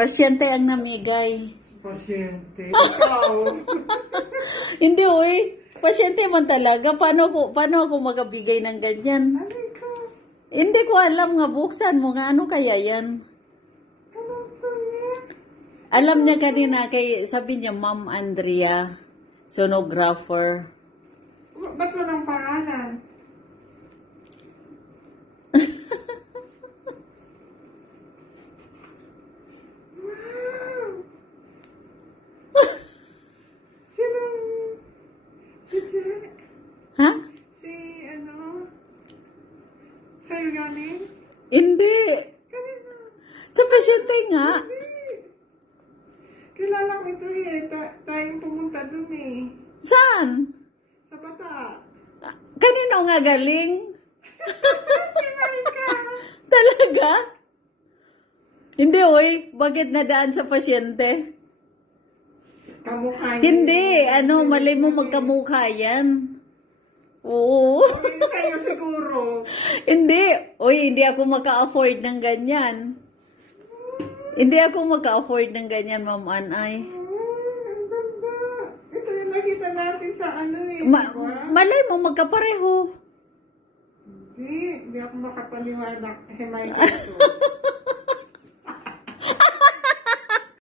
Pasyente ang namigay. Pasyente. Ikaw. Hindi, uy. Pasyente man talaga. Paano ako magabigay ng ganyan? Ano ikaw? Hindi ko alam nga. Buksan mo nga. Ano kaya yan? Anong to niya? Alam niya kanina, sabi niya, Ma'am Andrea, sonographer. Ba't walang pangalan? Ha? Si, sa'yo galing? Hindi. Kanina. Sa pasyente nga. Hindi. Kilala ko ito eh. Tayong pumunta dun eh. Saan? Sa bata. Kanino nga galing? Si Maika. Talaga? Hindi, oy. Bakit nadaan sa pasyente? Kamukha niya. Hindi. Mali mo magkamukha yan. Oo. Hindi sa'yo siguro. Hindi. Uy, hindi ako maka-afford ng ganyan. Hindi ako maka-afford ng ganyan, Ma'am Anay. Ang ganda. Ito yung nakita natin sa eh. Diba? Malay mo, magkapareho. Hindi ako makapaniwala. Himay ko ito.